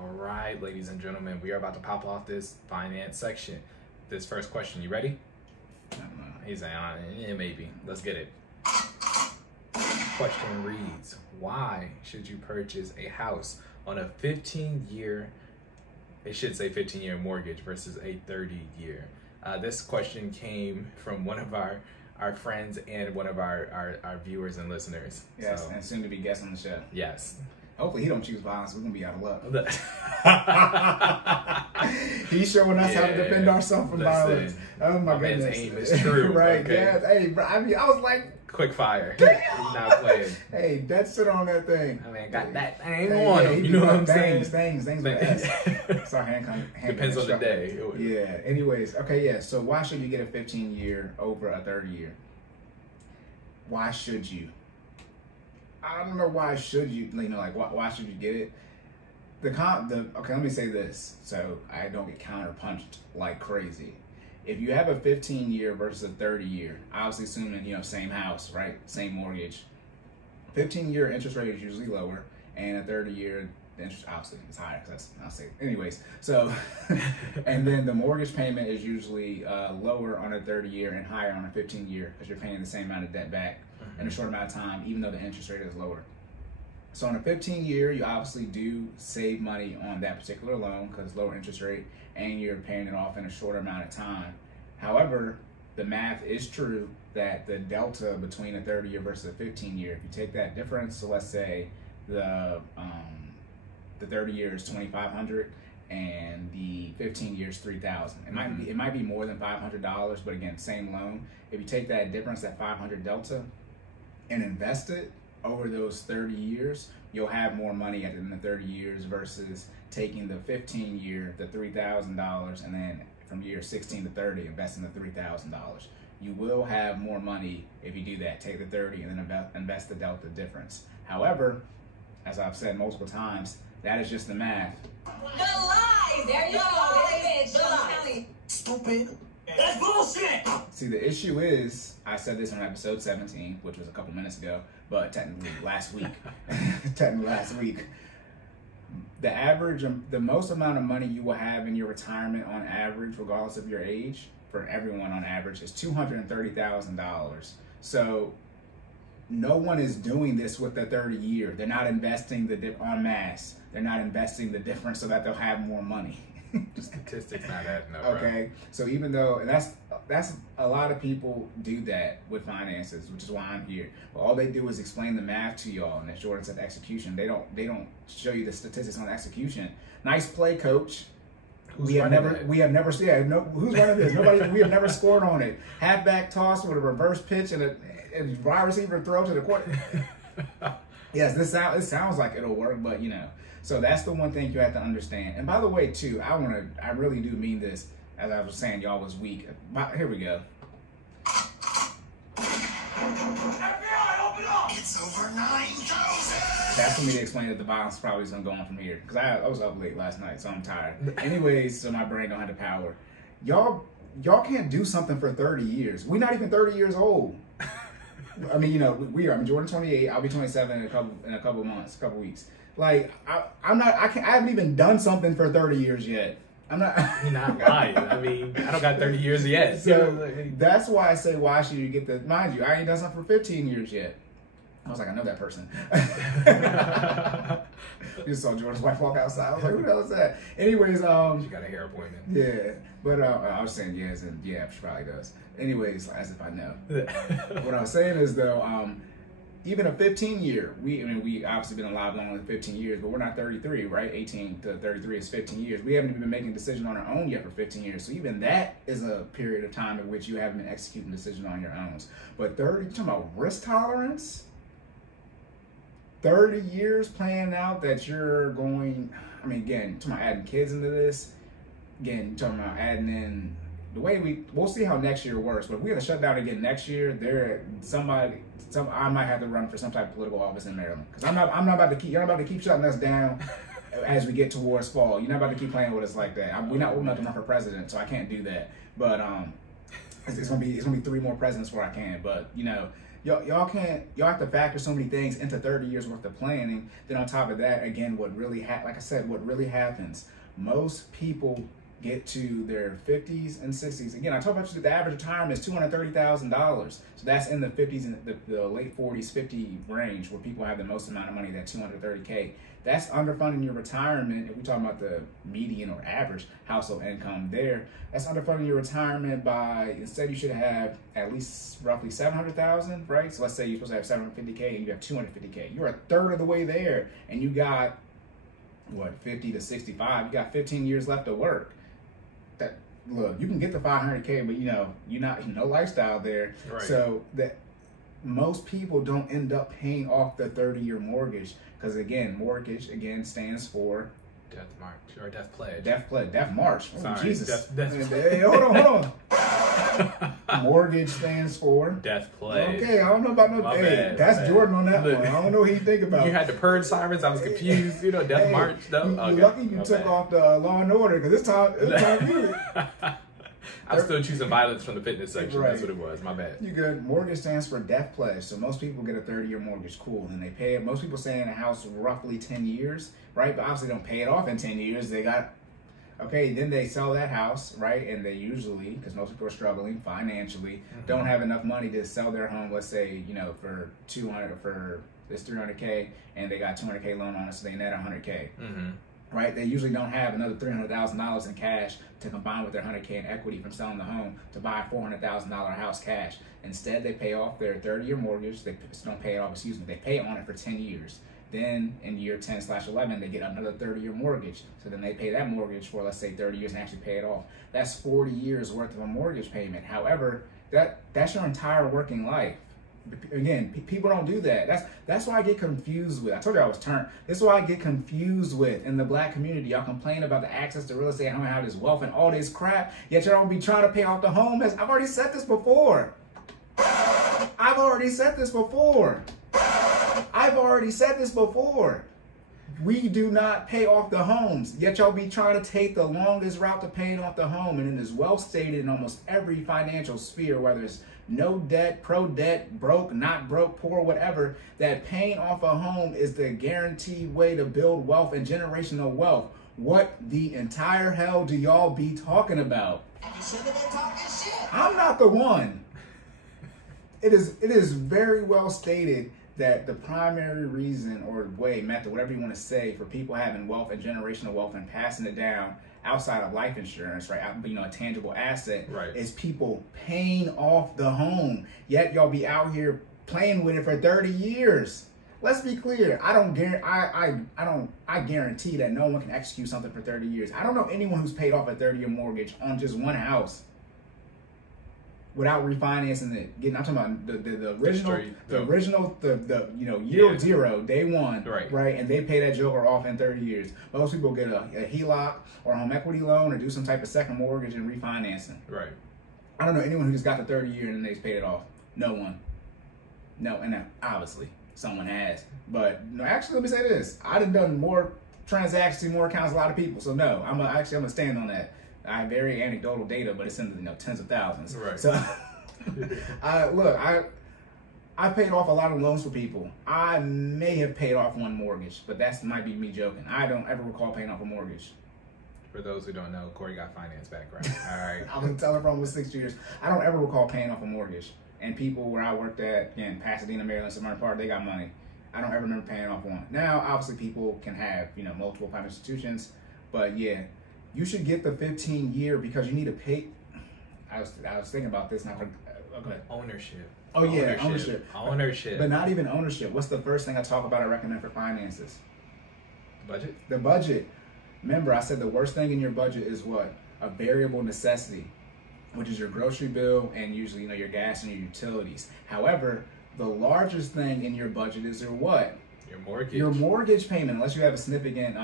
All right, ladies and gentlemen, we are about to pop off this finance section. This first question, you ready? I don't know. He's saying, yeah, maybe. Let's get it. Question reads, why should you purchase a house on a 15-year, it should say 15-year mortgage versus a 30-year? This question came from one of our friends and one of our viewers and listeners. Yes, so, and soon to be guest on the show. Yes. Hopefully he don't choose violence. We're going to be out of luck. Listen. He's showing us how to defend ourselves from violence. Oh my goodness. Man's aim is true. Right, okay. yes. Hey, bro, I mean, I was like, quick fire. Damn. Not playing. Hey, that shit on that thing. I mean, got that thing on him. You know what I'm saying? Things with S. Sorry, hand depends on the day. Yeah. Anyways, okay, yeah. So why should you get a 15-year over a 30-year? Why should you? I don't know why should you. You know, like why should you get it? Okay, let me say this so I don't get counterpunched like crazy. If you have a 15-year versus a 30-year, obviously assuming, you know, same house, right? Same mortgage. 15-year interest rate is usually lower, and a 30-year interest obviously is higher because I'll say. Anyways, so and then the mortgage payment is usually lower on a 30-year and higher on a 15-year because you're paying the same amount of debt back in a short amount of time, even though the interest rate is lower. So on a 15-year, you obviously do save money on that particular loan because lower interest rate and you're paying it off in a shorter amount of time. However, the math is true that the delta between a 30-year versus a 15-year, if you take that difference, so let's say the 30-year is $2,500 and the 15-year is $3,000. It might be more than $500, but again, same loan. If you take that difference, that $500 delta, and invest it over those 30 years, you'll have more money at the end of 30 years versus taking the 15-year, the $3,000, and then from year 16 to 30, investing the $3,000. You will have more money if you do that. Take the 30 and then invest the delta difference. However, as I've said multiple times, that is just the math. The lies! There you go. Bitch. The lies. Stupid. That's bullshit! See, the issue is, I said this on episode 17, which was a couple minutes ago, but technically last week. The average, the most amount of money you will have in your retirement on average, regardless of your age, for everyone on average, is $230,000. So no one is doing this with the 30-year. They're not investing en masse. They're not investing the difference so that they'll have more money. Statistics not adding up. Okay, bro. so even though, and that's a lot of people do that with finances, which is why I'm here. But all they do is explain the math to y'all, and the shortest of execution. They don't show you the statistics on execution. Nice play, coach. Who's running it? Who's running this? Nobody. We have never scored on it. Halfback toss with a reverse pitch and a wide receiver throw to the quarter. Yes, it sounds like it'll work, but you know. So that's the one thing you have to understand. And by the way, too, I really do mean this. As I was saying, y'all was weak. Here we go. FBI, open up! It's over 9,000! That's for me to explain that the violence probably is going to go on from here. Because I was up late last night, so I'm tired. Anyways, so my brain don't have the power. Y'all can't do something for 30 years. We're not even 30 years old. I mean, you know, we are. I'm Jordan 28. I'll be 27 in a couple months, a couple weeks. Like I haven't even done something for 30 years yet. I'm not. You're not lying. I mean, I don't got 30 years yet. So that's why I say, why should you get the? Mind you, I ain't done something for 15 years yet. I was like, I know that person. You saw Jordan's wife walk outside. I was like, who the hell is that? Anyways, she got a hair appointment. Yeah, but I was saying yes, and yeah, she probably does. Anyways, as if I know. What I was saying is though, even a 15-year, we obviously been alive longer than 15 years, but we're not 33, right? 18 to 33 is 15 years. We haven't even been making decisions on our own yet for 15 years. So even that is a period of time in which you haven't been executing decisions on your own. But 30, you're talking about risk tolerance? 30 years playing out that you're going, I mean, again, talking about adding kids into this, again, talking about adding in, the way we'll see how next year works, but if we're gonna shut down again next year, I might have to run for some type of political office in Maryland. Because you're not about to keep shutting us down as we get towards fall. You're not about to keep playing with us like that. We're not old enough to run for president, so I can't do that. But it's gonna be 3 more presidents before I can. But you know, y'all have to factor so many things into 30 years worth of planning. Then on top of that, again, what really happens, most people get to their 50s and 60s. Again, I talk about the average retirement is $230,000. So that's in the 50s and the late 40s, 50 range where people have the most amount of money, that 230K. That's underfunding your retirement. If we're talking about the median or average household income there, that's underfunding your retirement by, instead you should have at least roughly 700,000, right? So let's say you're supposed to have 750K and you have 250K. You're a third of the way there and you got, what, 50 to 65, you got 15 years left to work. That, look, you can get the 500K, but you're not, no lifestyle there. Right. So that most people don't end up paying off the 30-year mortgage because, again, mortgage, again, stands for Death march or death pledge. Death march. Oh, Sorry, Jesus. death Hey, hold on. Mortgage stands for death pledge. Okay, I don't know about no. My Hey, bad, that's my bad. Jordan on that Look, one. I don't know what he think about. You had the purge sirens. I was confused. Death Hey, march though. You're Okay, lucky you my took bad. off the Law and Order because it's time you. I'm still choosing violence from the fitness section. Right. That's what it was. My bad. You good. Mortgage stands for death pledge. So most people get a 30-year mortgage. Cool. And they pay it. Most people stay in a house roughly 10 years, right? But obviously don't pay it off in 10 years. They got, okay, then they sell that house, right? And they usually, because most people are struggling financially, don't have enough money to sell their home, let's say, for 200 for this 300K, and they got 200K loan on it, so they net 100K. Right? They usually don't have another $300,000 in cash to combine with their 100K in equity from selling the home to buy a $400,000 house cash. Instead, they pay off their 30-year mortgage. They don't pay it off, they pay on it for 10 years. Then in year 10/11, they get another 30-year mortgage. So then they pay that mortgage for, let's say, 30 years and actually pay it off. That's 40 years worth of a mortgage payment. However, that's your entire working life. Again, people don't do that. That's why I get confused with. I told you I was turned. This is why I get confused with in the black community. Y'all complain about the access to real estate and how this wealth and all this crap. Yet y'all don't be trying to pay off the home. I've already said this before. We do not pay off the homes. Yet y'all be trying to take the longest route to paying off the home. And it is well stated in almost every financial sphere, whether it's no debt, pro debt, broke, not broke, poor, whatever, that paying off a home is the guaranteed way to build wealth and generational wealth. What the entire hell do y'all be talking about? I'm not the one. It is very well stated that the primary reason or way, method, whatever you want to say, for people having wealth and generational wealth and passing it down outside of life insurance, right, a tangible asset, right, is people paying off the home. Yet y'all be out here playing with it for 30 years. Let's be clear. I guarantee that no one can execute something for 30 years. I don't know anyone who's paid off a 30-year mortgage on just one house without refinancing it. I'm talking about the original, year zero, day one, right? And they pay that joker off in 30 years. Most people get a HELOC or a home equity loan or do some type of second mortgage and refinancing. Right. I don't know anyone who just got the 30-year and then they paid it off. No one. No, and obviously someone has. But no, actually, let me say this: I've done more transactions, more accounts, than a lot of people. So no, I'm gonna stand on that. I have very anecdotal data, but it's in the tens of thousands. Right. So, I paid off a lot of loans for people. I may have paid off one mortgage, but that might be me joking. I don't ever recall paying off a mortgage. For those who don't know, Cory got finance background. All right. I've been telling for almost 6 years. I don't ever recall paying off a mortgage. And people where I worked at, again, Pasadena, Maryland, Suburban Park, they got money. I don't ever remember paying off one. Now, obviously, people can have multiple private institutions, but yeah. You should get the 15-year because you need to pay. I was thinking about this now. Okay. Ownership. Oh yeah, ownership. Ownership. But not even ownership. What's the first thing I talk about? I recommend for finances. Budget. The budget. Remember, I said the worst thing in your budget is what? A variable necessity, which is your grocery bill and usually your gas and your utilities. However, the largest thing in your budget is your what? Your mortgage payment, unless you have a significant,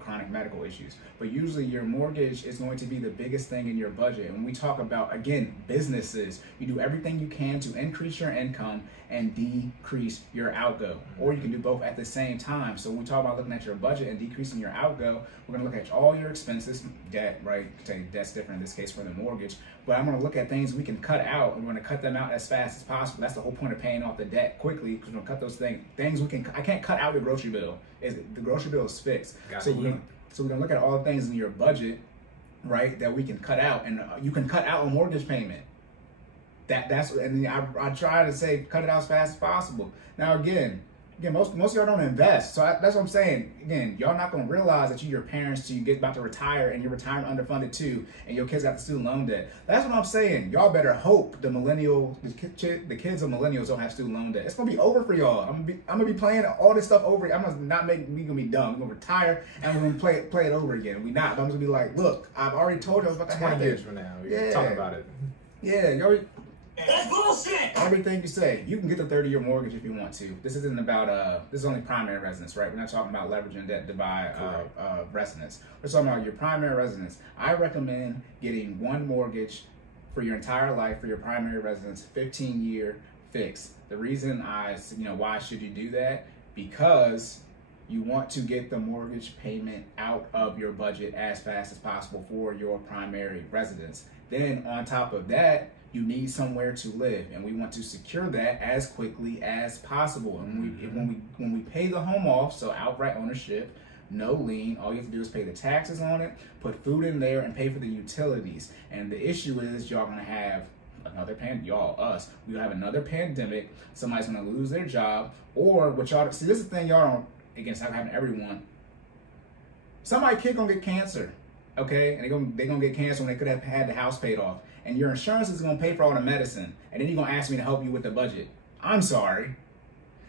chronic medical issues. But usually your mortgage is going to be the biggest thing in your budget. And when we talk about, again, businesses, you do everything you can to increase your income and decrease your outgo. Or you can do both at the same time. So when we talk about looking at your budget and decreasing your outgo, we're going to look at all your expenses, debt, right? Debt's different in this case for the mortgage. But I'm going to look at things we can cut out, and we're going to cut them out as fast as possible. That's the whole point of paying off the debt quickly, because we're going to cut those things we can. I can't cut out the grocery bill. The grocery bill is fixed. So we're going to look at all the things in your budget, right, that we can cut out, and you can cut out a mortgage payment. And I try to say cut it out as fast as possible. Now again, most of y'all don't invest, so that's what I'm saying. Again, y'all not gonna realize that your parents till you get about to retire and you're retirement underfunded too, and your kids got the student loan debt. That's what I'm saying. Y'all better hope the kids of millennials don't have student loan debt. It's gonna be over for y'all. I'm gonna be playing all this stuff over. I'm gonna not make we gonna be dumb. We're gonna retire and we're gonna play it over again. I'm gonna be like, look, I've already told you I was about to happen. 20 years from now, we're gonna talk about it. Yeah, y'all. That's bullshit! Everything you say, you can get the 30-year mortgage if you want to. This isn't about, this is only primary residence, right? We're not talking about leveraging debt to buy residence. We're talking about your primary residence. I recommend getting one mortgage for your entire life for your primary residence, 15-year fixed. The reason why should you do that? Because you want to get the mortgage payment out of your budget as fast as possible for your primary residence. Then on top of that, you need somewhere to live, and we want to secure that as quickly as possible. And when we pay the home off, so outright ownership, no lien, all you have to do is pay the taxes on it, put food in there, and pay for the utilities. And the issue is y'all gonna have another we'll have another pandemic. Somebody's gonna lose their job, or what y'all see. This is the thing y'all don't. Again, it's not gonna happen to everyone. Somebody's kid gonna get cancer, okay, and they're gonna get cancer when they could have had the house paid off. And your insurance is going to pay for all the medicine, and then you're going to ask me to help you with the budget. I'm sorry.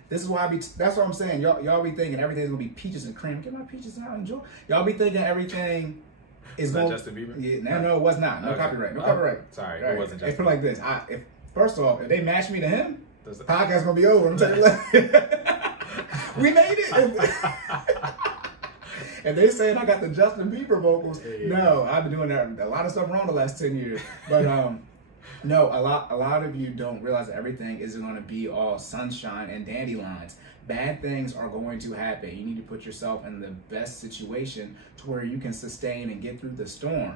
This is why that's what I'm saying. Y'all be thinking everything's going to be peaches and cream. Get my peaches out and enjoy. Y'all be thinking everything is going to... Justin Bieber? Yeah, no, it was not. No copyright. No copyright. Sorry, right. It wasn't Justin. It's put like this. First off, if they match me to him, the podcast's going to be over. I'm telling you. We made it. And they saying I got the Justin Bieber vocals. No, I've been doing a lot of stuff wrong the last 10 years. But no, a lot of you don't realize that everything isn't going to be all sunshine and dandelions. Bad things are going to happen. You need to put yourself in the best situation to where you can sustain and get through the storm.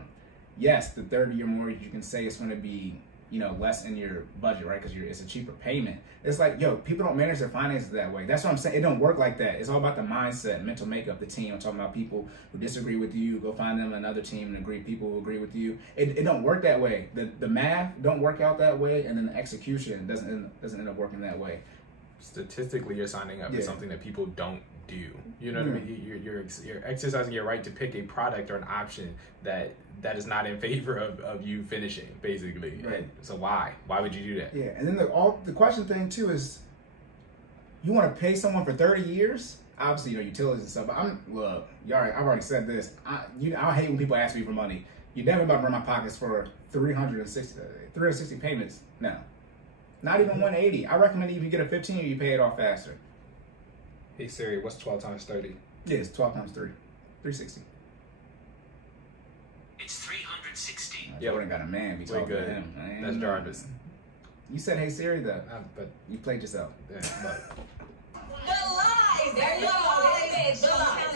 Yes, the 30-year mortgage, you can say it's going to be less in your budget, right? Because it's a cheaper payment. It's like, people don't manage their finances that way. That's what I'm saying. It don't work like that. It's all about the mindset, mental makeup, the team. I'm talking about people who disagree with you. Go find them another team and people who agree with you. It don't work that way. The math don't work out that way, and then the execution doesn't end up working that way. Statistically, you're signing up for something that people don't do. You know what I mean? You're exercising your right to pick a product or an option that is not in favor of you finishing, basically. Right. And so why would you do that? Yeah, and then the question thing too is, you want to pay someone for 30 years? Obviously, utilities and stuff. But I've already said this. I hate when people ask me for money. You definitely about to burn my pockets for 360 payments. No, not even 180. I recommend if you get a 15-year, you pay it off faster. Hey Siri, what's 12 times 30? Yeah, it's 12 times 3. 360. It's 360. Yeah, we got a man. We talking to him. Man. That's Jarvis. You said, "Hey Siri," though. But you played yourself. Yeah, The lies. There you go.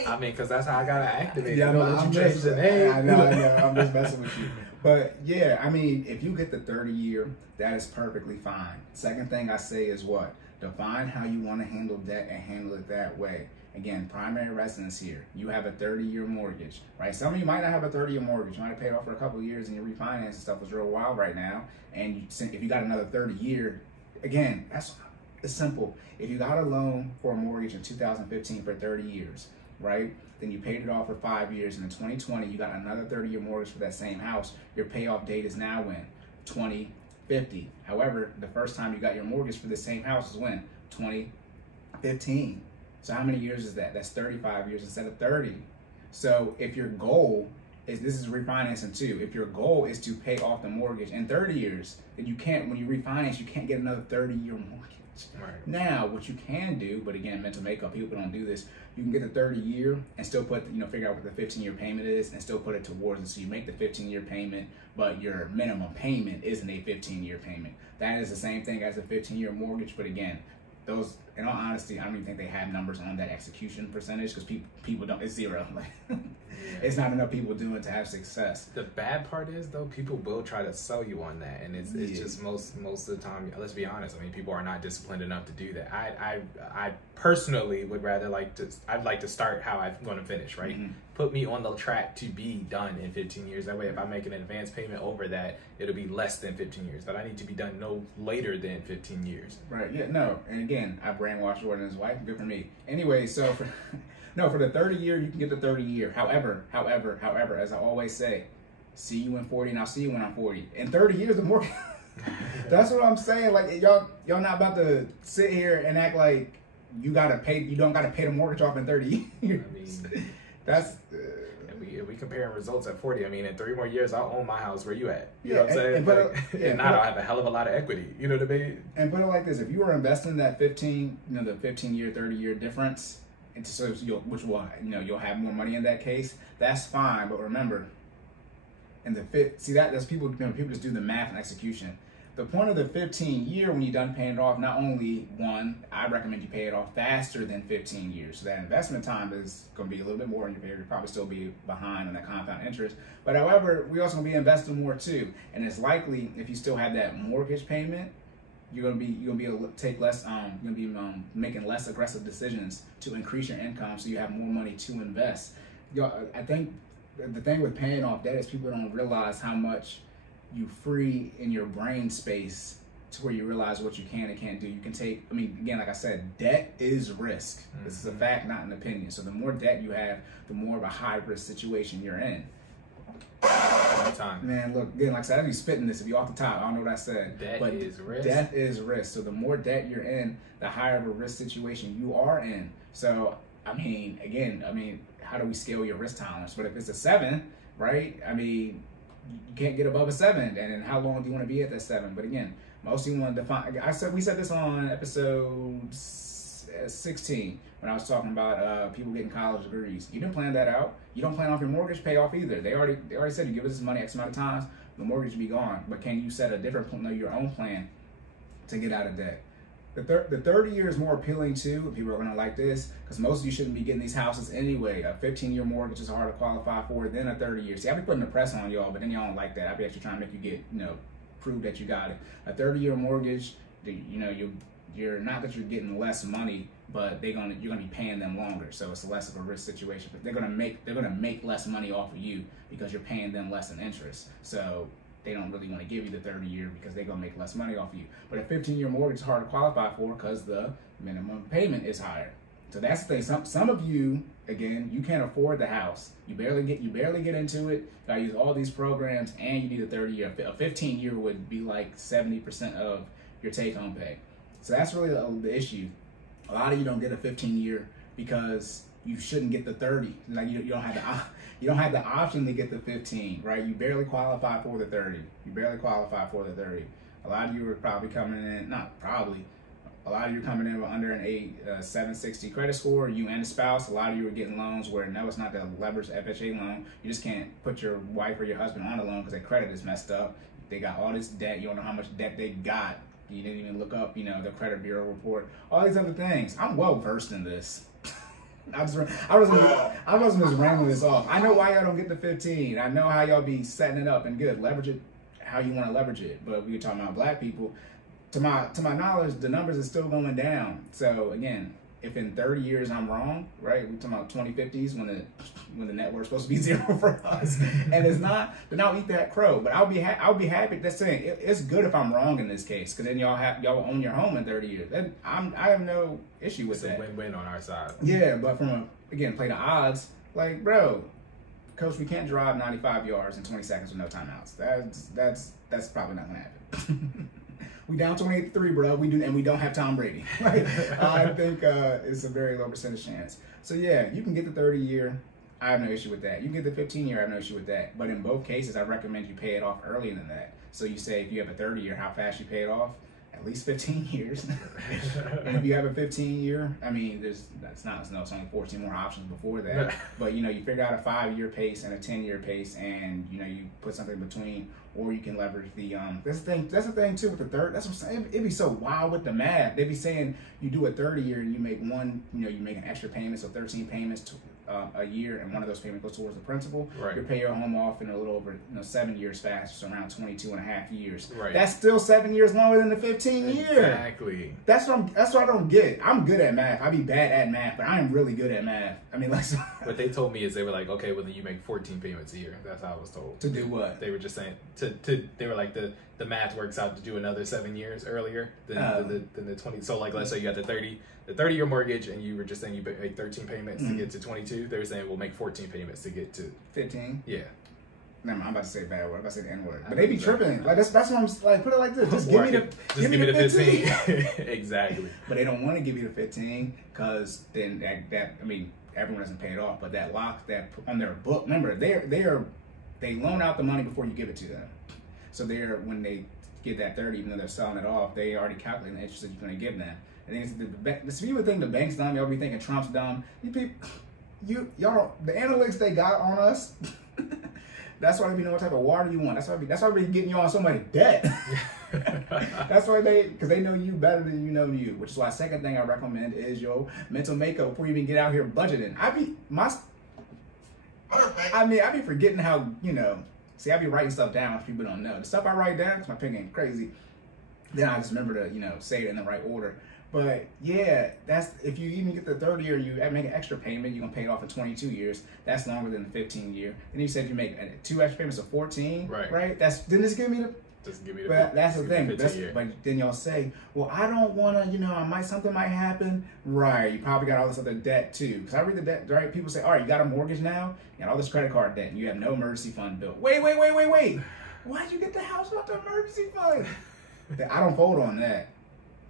I mean, because that's how I gotta activate. Yeah, I'm just I know. I'm just messing with you. But yeah, I mean, if you get the 30-year, that is perfectly fine. Second thing I say is what? Define how you want to handle debt and handle it that way. Again, primary residence here. You have a 30-year mortgage, right? Some of you might not have a 30-year mortgage. You might have paid off for a couple of years and your refinance and stuff was real wild right now. And if you got another 30-year, again, it's simple. If you got a loan for a mortgage in 2015 for 30 years, right? Then you paid it off for 5 years. And in 2020, you got another 30-year mortgage for that same house. Your payoff date is now when? 2050. However, the first time you got your mortgage for the same house is when? 2015. So how many years is that? That's 35 years instead of 30. So if your goal is, this is refinancing too, if your goal is to pay off the mortgage in 30 years, then you can't, when you refinance, you can't get another 30-year mortgage. Right. Now, what you can do, but again, mental makeup, people don't do this. You can get the 30 year and still put, figure out what the 15-year payment is and still put it towards it. So you make the 15-year payment, but your minimum payment isn't a 15-year payment. That is the same thing as a 15-year mortgage, but again, those, in all honesty, I don't even think they have numbers on that execution percentage because people don't, it's zero. It's not enough people doing it to have success. The bad part is, though, people will try to sell you on that, and it's just most of the time, let's be honest, I mean, people are not disciplined enough to do that. I personally would rather I'd like to start how I'm going to finish, right? Mm-hmm. Put me on the track to be done in 15 years. That way, if I make an advance payment over that, it'll be less than 15 years. But I need to be done no later than 15 years. Right, yeah, no. And again, I brainwashed Jordan and his wife. Good for me. Anyway, so for the 30 year, you can get the 30 year. However, as I always say, see you in 40 and I'll see you when I'm 40. In 30 years, the more... That's what I'm saying. Like, y'all not about to sit here and act like you don't gotta pay the mortgage off in 30 years. I mean, that's... if we comparing results at 40, I mean, in 3 more years, I'll own my house. Where you at? You Yeah, know what I'm saying? and now I'll have a hell of a lot of equity. You know what I mean? And put it like this: if you were investing that 15-year, 30-year difference, and so you'll have more money in that case. That's fine, but remember, that's people. People just do the math and execution. The point of the 15-year, when you're done paying it off, not only I recommend you pay it off faster than 15 years. So that investment time is going to be a little bit more in your favor. You'll probably still be behind on that compound interest. But however, we also going to be investing more too. And it's likely if you still have that mortgage payment, you're going to be able to take less. You're going to be making less aggressive decisions to increase your income, so you have more money to invest. I think the thing with paying off debt is people don't realize how much you free in your brain space to where you realize what you can and can't do. You can take, again, like I said, debt is risk. Mm-hmm. This is a fact, not an opinion. So the more debt you have, the more of a high risk situation you're in. Time. Man, look, again, like I said, I'd be spitting this if you off the top. I don't know what I said. Debt is risk. Debt is risk. So the more debt you're in, the higher of a risk situation you are in. So, again, how do we scale your risk tolerance? But if it's a 7, right? You can't get above a 7, and then how long do you want to be at that 7? But again, most of you want to define. We said this on episode 16 when I was talking about people getting college degrees. You didn't plan that out. You don't plan off your mortgage pay off either. They already said you give us this money X amount of times, the mortgage will be gone. But can you set a different your own plan to get out of debt? The 30 year is more appealing too, and people are going to like this, because most of you shouldn't be getting these houses anyway. A 15-year mortgage is harder to qualify for than a 30 year. See, I be putting the press on y'all, but then y'all don't like that. I be actually trying to make you get, prove that you got it. A 30-year mortgage, you're not that you're getting less money, but you're gonna be paying them longer, so it's less of a risk situation. But they're gonna make less money off of you because you're paying them less in interest. So they don't really want to give you the 30 year because they're going to make less money off of you. But a 15-year mortgage is hard to qualify for because the minimum payment is higher. So that's the thing. Some of you, again, you can't afford the house. You barely get into it. You got to use all these programs, and you need a 30 year. A 15-year would be like 70% of your take-home pay. So that's really the issue. A lot of you don't get a 15-year because you shouldn't get the 30. Like you don't have the option to get the 15, right? You barely qualify for the 30. A lot of you are probably coming in, not probably, a lot of you are coming in with under an 760 credit score, you and the spouse. A lot of you are getting loans where, no, it's not the leveraged FHA loan. You just can't put your wife or your husband on a loan because their credit is messed up. They got all this debt. You don't know how much debt they got. You didn't even look up, the credit bureau report. All these other things. I'm well versed in this. I wasn't just rambling this off. I know why y'all don't get the 15. I know how y'all be setting it up and good. Leverage it how you want to leverage it. But we were talking about black people. To my knowledge, the numbers are still going down. So again, if in 30 years I'm wrong, right? We're talking about 2050s when the net worth's supposed to be 0 for us, and it's not, then I'll eat that crow. But I'll be happy. That's saying it's good if I'm wrong in this case, because then y'all own your home in 30 years. Then I have no issue with that. It's a win-win on our side. Yeah, but play the odds. Like, bro, coach, we can't drive 95 yards in 20 seconds with no timeouts. That's probably not gonna happen. We down 28-3, bro. We don't have Tom Brady. I think it's a very low percentage chance. So yeah, you can get the 30 year. I have no issue with that. You can get the 15 year. I have no issue with that. But in both cases, I recommend you pay it off earlier than that. So you say if you have a 30 year, how fast you pay it off. at least 15 years. And if you have a 15-year, I mean, it's only 14 more options before that. But you figure out a 5-year pace and a 10-year pace, and you put something in between, or you can leverage the that's the thing too with the third. That's what I'm saying. It'd be so wild with the math. They'd be saying you do a 30-year and you make you make an extra payment, so 13 payments to a year, and one of those payments goes towards the principal. Right. You pay your home off in a little over 7 years faster, so around 22.5 years. Right. That's still 7 years longer than the 15 year. Exactly. That's what I don't get. I'm good at math. I be bad at math, but I am really good at math. I mean, like, what they told me is they were like, okay, well then you make 14 payments a year. That's how I was told. To do what? They were just saying they were like the math works out to do another 7 years earlier than the 20. So like, let's say you got the 30-year mortgage, and you were just saying you make 13 payments to get to 22. They were saying we'll make 14 payments to get to 15. Yeah. Never mind, I'm about to say a bad word. I'm about to say the N word. But they be tripping. Like that's what I'm like. Put it like this. Just give me the 15. Exactly. But they don't want to give you the 15 because then that I mean everyone doesn't pay it off. But that lock that on their book. Remember they loan out the money before you give it to them. So when they get that 30, even though they're selling it off, they already calculate the interest that you're going to give them. And then the people think the bank's dumb. Y'all be thinking Trump's dumb. You people, y'all, the analytics they got on us. That's why they be knowing what type of water you want. That's why we getting you on so much debt. That's why because they know you better than you know you. Which is why second thing I recommend is your mental makeup before you even get out here budgeting. I be forgetting how See, I be writing stuff down which people don't know. The stuff I write down, because my pen ain't crazy. Then I just remember to say it in the right order. But yeah, that's if you even get the 30 year, you make an extra payment, you're gonna pay it off in 22 years. That's longer than the 15 year. And you said you make 2 extra payments of 14, right? Then just give me the. Just give me the. But that's the thing. But then y'all say, well, I don't wanna, something might happen. Right? You probably got all this other debt too. Because I read the debt. Right? People say, all right, you got a mortgage now, you got all this credit card debt, and you have no emergency fund bill. Wait. Why'd you get the house without the emergency fund? I don't fold on that.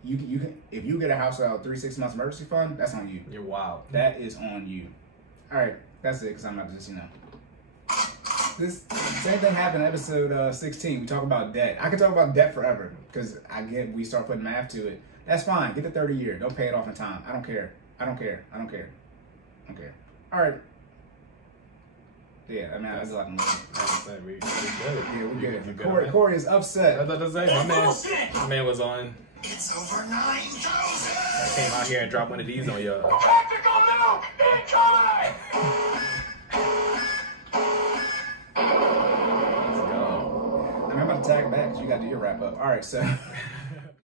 You can if you get a house out 3-6 months emergency fund, that's on you. You're wild. That is on you. All right, that's it. Because I'm not just this same thing happened in episode 16. We talk about debt. I can talk about debt forever because we start putting math to it. That's fine. Get the 30 year. Don't pay it off in time. I don't care. All right. Yeah, I mean, that's a lot of money. We good. Yeah, we're good. Cory is upset. I was about to say, my man was on. It's over 9,000. I came out here and dropped one of these on y'all. Tactical nuke incoming! Let's go. I'm about to tag back because you got to do your wrap up. All right, so